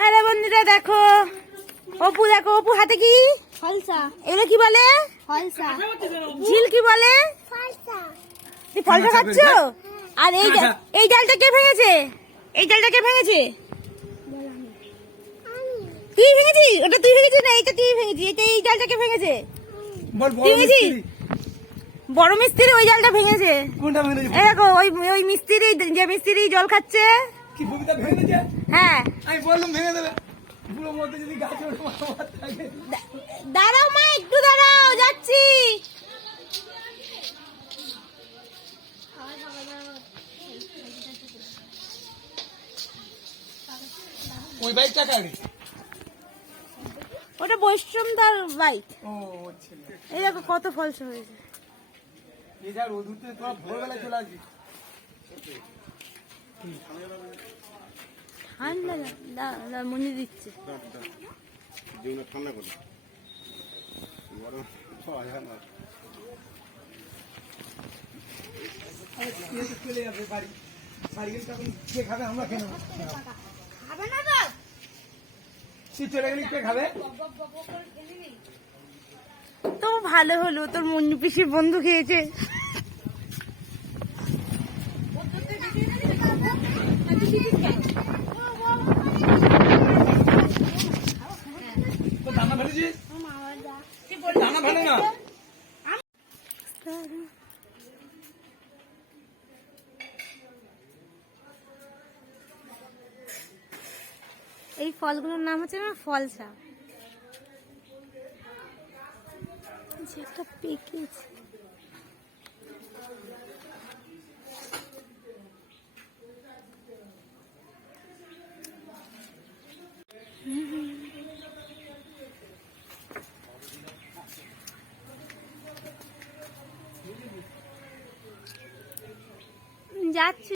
আরে বন্ধুরা দেখো, অপু দেখো, অপু হাতে কি ফলসা। এগুলো কি বলে? ফলসা। ঝিল কি বলে? ফলসা। তুই ফলসা খাচ্ছ? আর এই ডালটা কে ভেঙেছে? এই ডালটা কে ভেঙেছে? তুই ভেঙেছিস? ওটা তুই ভেঙেছিস না এটা তুই ভেঙেছিস? এটা এই ডালটা কে ভেঙেছে? ভেঙেছিস? বড় মিস্ত্রি ওই ডালটা ভেঙেছে। এই দেখো ওই মিস্ত্রি, যে মিস্ত্রি জল খাচ্ছে। কি ভূমিটা ভেঙে দিয়েছে? হ্যাঁ আমি বললাম ভেঙে দেবে। পুরো মধ্যে যদি গাছে ওঠে মাথা থাকে। দাঁড়াও মা, একটু দাঁড়াও, যাচ্ছি। ওই বাইকটা কার? ওটা বৈশ্রম তার বাইক। ও আচ্ছা। এই দেখো কত ফলসা হয়েছে। এই যা রোদ উঠতে তোরা ভোরবেলা চলে আসবি। ঠান্ডা মনে দিচ্ছে। ঠান্ডা করে চলে যাবে বাড়ি। বাড়ি গেলে তখন কে খাবে? আমরা খেয়ে নেবো। খাবে না তো? সে চলে গেলে কে খাবে? তো ভালো হলো, তোর মঞ্জু পিসির বন্ধু খেয়েছে। দানা ফেলেছিস? দানা ফেলে না। এই ফলগুলোর নাম হচ্ছে না ফলসা। একটা পেকেছে। যাচ্ছি।